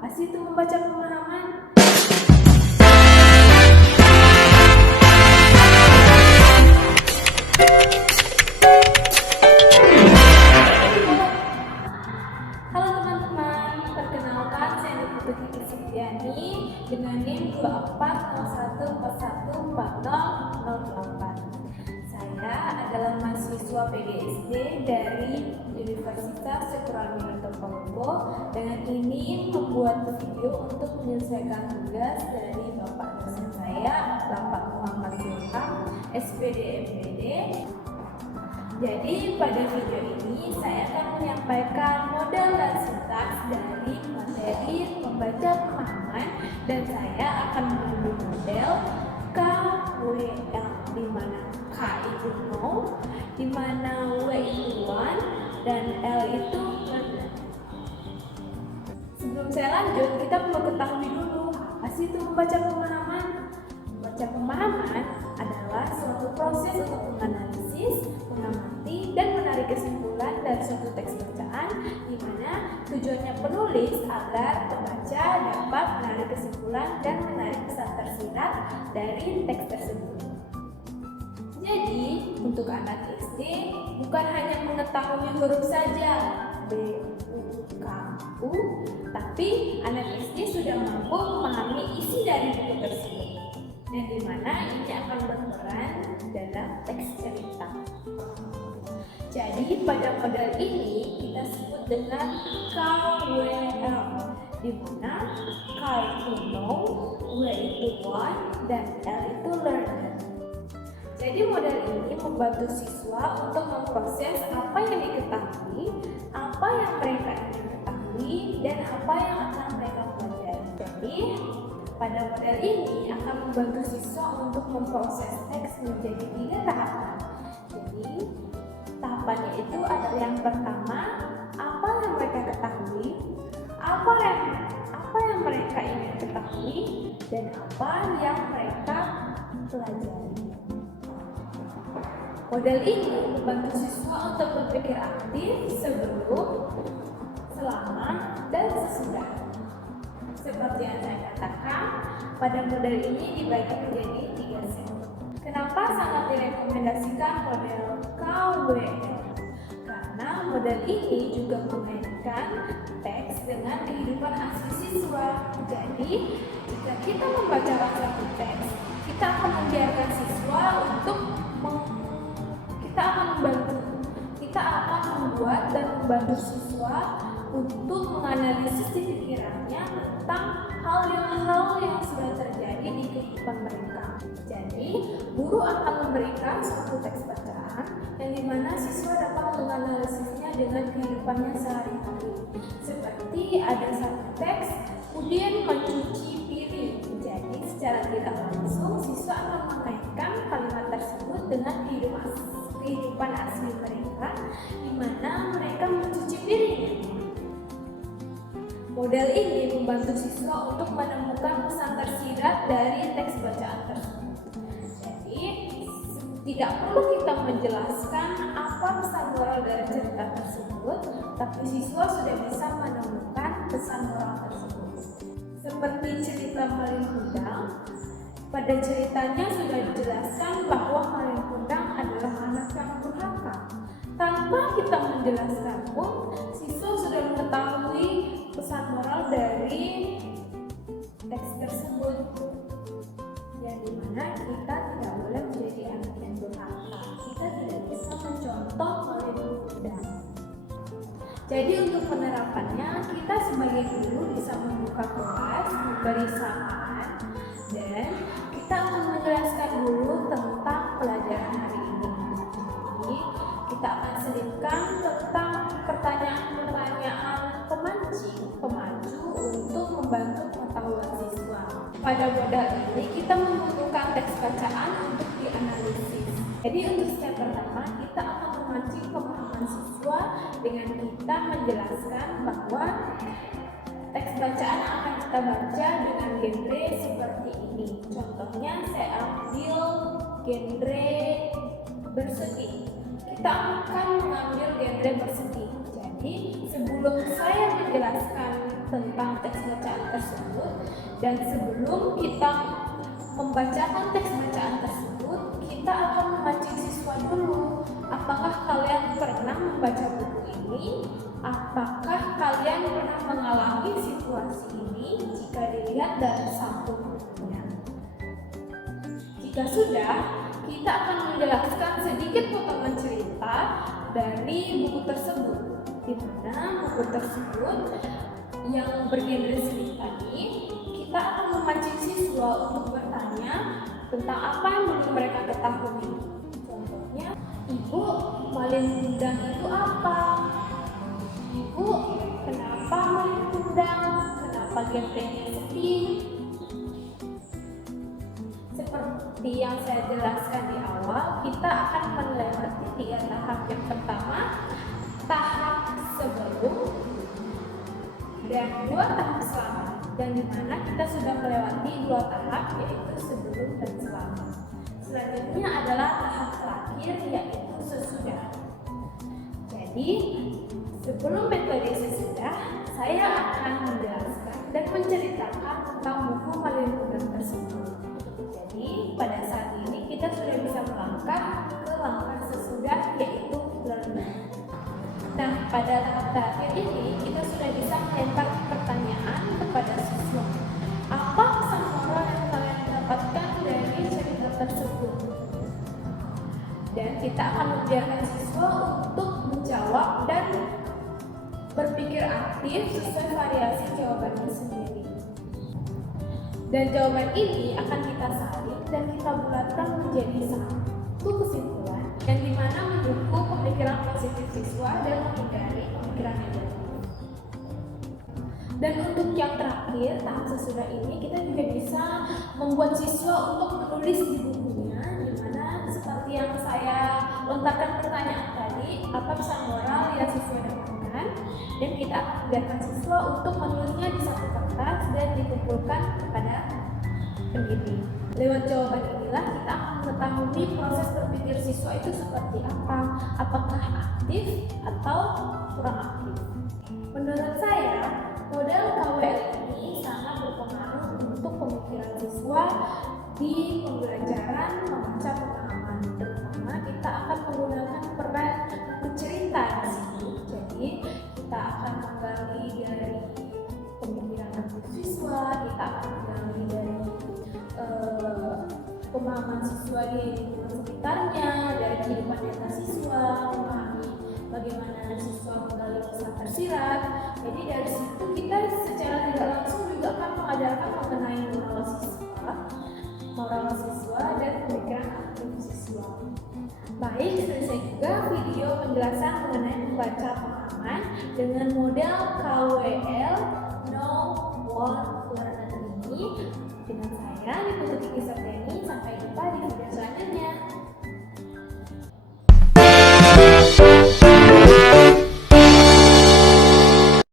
Apa sih itu membaca pemahaman? Halo teman-teman, perkenalkan saya Niputu Kiki Setiani dengan NIM 2401414008. Saya adalah mahasiswa PGSD dari Universitas Cokroaminoto Palopo. Dengan ini membuat video untuk menyelesaikan tugas dari Bapak dosen saya, Bapak Muhammad Ilham, SPD MPD. Jadi pada video ini saya akan menyampaikan model dan sintaks dari materi membaca pemahaman, dan saya akan mengambil model KWL, di mana K itu know, di mana W itu want, dan L itu learn. Sebelum saya lanjut, kita perlu ketahui dulu apa sih itu membaca pemahaman. Membaca pemahaman adalah suatu proses untuk menganalisis, mengamati, dan menarik kesimpulan dari suatu teks bacaan, di mana tujuannya penulis agar pembaca dapat menarik kesimpulan dan menarik pesan tersirat dari teks tersebut. Jadi, untuk anak SD bukan hanya mengetahui huruf saja, B, U, K, U, tapi anak SD sudah mampu memahami isi dari buku tersebut, dan di mana ini akan berperan dalam teks cerita. Jadi pada model ini kita sebut dengan KWL, di mana K itu know, W itu want, dan L itu learn. Jadi model ini membantu siswa untuk memproses apa yang diketahui, apa yang mereka ingin ketahui, dan apa yang akan mereka pelajari. Jadi pada model ini akan membantu siswa untuk memproses teks menjadi 3 tahapan. Jadi tahapannya itu adalah yang pertama, apa yang mereka ketahui, apa yang mereka ingin ketahui, dan apa yang mereka pelajari. Model ini membantu siswa untuk berpikir aktif sebelum, selama, dan sesudah. Seperti yang saya katakan, pada model ini dibagi menjadi 3 set. Kenapa sangat direkomendasikan model KWL? Karena model ini juga mengaitkan teks dengan kehidupan asli siswa. Jadi, jika kita membacakan suatu teks, kita akan membiarkan siswa kita akan membuat dan membantu siswa untuk menganalisis di pikirannya tentang hal yang sudah terjadi di kehidupan mereka. Jadi, guru akan memberikan suatu teks bacaan yang dimana siswa dapat menganalisisnya dengan kehidupannya sehari-hari. Seperti ada satu teks, kemudian mencuci piring. Jadi, secara tidak langsung siswa akan mengaitkan kalimat tersebut dengan kehidupan asli mereka, di mana mereka mencuci piring. Model ini membantu siswa untuk menemukan pesan tersirat dari teks bacaan tersebut. Jadi, tidak perlu kita menjelaskan apa pesan moral dari cerita tersebut, tapi siswa sudah bisa menemukan pesan moral tersebut. Seperti cerita Malin Kundang, pada ceritanya sudah dijelaskan bahwa Malin Kundang adalah anak yang durhaka. Tanpa kita menjelaskan pun, siswa sudah mengetahui pesan moral dari teks tersebut, yang dimana kita tidak boleh menjadi anak yang durhaka. Kita tidak bisa mencontoh Malin Kundang. Jadi untuk penerapannya, kita sebagai guru bisa membuka kelas, memberi sapaan, dan kita akan menjelaskan dulu tentang pelajaran hari ini. Jadi kita akan selipkan tentang pertanyaan-pertanyaan pemacu untuk membantu pengetahuan siswa. Pada modal ini kita membutuhkan teks bacaan untuk dianalisis. Jadi untuk step pertama, kita akan memancing pemahaman siswa dengan kita menjelaskan bahwa teks bacaan akan kita baca dengan genre seperti ini. Contohnya saya ambil genre bersegi. Kita akan mengambil genre bersegi. Jadi sebelum saya menjelaskan tentang teks bacaan Dan sebelum kita membacakan teks bacaan tersebut, kita akan memancing siswa dulu. Apakah kalian pernah membaca buku ini? Apakah kalian pernah mengalami situasi ini jika dilihat dari sampul bukunya? Jika sudah, kita akan menjelaskan sedikit potongan cerita dari buku tersebut, di mana buku tersebut yang bergenre cerita ini, kita akan memancing siswa untuk bertanya tentang apa yang belum mereka ketahui. Contohnya, Ibu, malin kundang itu apa? Ibu, kenapa malin kundang? Kenapa gentengnya sepi? Seperti yang saya jelaskan di awal, kita akan melewati 3 tahap. Yang pertama, tahap sebelum, dan 2 tahap selama. Dan di mana kita sudah melewati 2 tahap, yaitu sebelum dan selama. Selanjutnya adalah tahap terakhir, yaitu sesudah. Jadi, sebelum metode sesudah, saya akan menjelaskan dan menceritakan tentang buku Malin Kundang tersebut. Jadi, pada saat ini kita sudah bisa melangkah ke langkah sesudah, yaitu learning. Nah, pada tahap terakhir ini kita sudah bisa melempar pertanyaan kepada siswa. Apa pesan moral yang kalian dapatkan dari cerita tersebut? Dan kita akan membiarkan siswa untuk menjawab dan berpikir aktif sesuai variasi jawabannya sendiri. Dan jawaban ini akan kita salin dan kita bulatkan menjadi satu kesimpulan yang dimana mendukung pemikiran positif siswa dan menghindari pemikiran negatif. Dan untuk yang terakhir, tahap sesudah ini kita juga bisa membuat siswa untuk menulis di bukunya, dimana seperti yang saya lontarkan pertanyaan tadi, apa pesan moral yang siswa dapatkan, dan kita akan membiarkan siswa untuk menulisnya di satu kertas dan dikumpulkan kepada pendidik. Lewat jawaban inilah kita akan mengetahui proses berpikir siswa itu seperti apa, apakah aktif atau kurang aktif. Menurut saya, model KWL ini sangat berpengaruh untuk pemikiran siswa di pembelajaran membaca pengalaman. Terutama kita akan menggunakan peran bercerita di sini. Jadi kita akan menggali dari pemikiran siswa, kita akan menggali dari pemahaman siswa di lingkungan sekitarnya, dari kehidupan nyata siswa, memahami bagaimana siswa menggali pesan tersirat. Jadi dari situ kita secara tidak langsung juga akan mengajarkan mengenai moral siswa dan pemikiran aktif siswa. Baik, selesai juga video penjelasan mengenai membaca pemahaman dengan model KWL.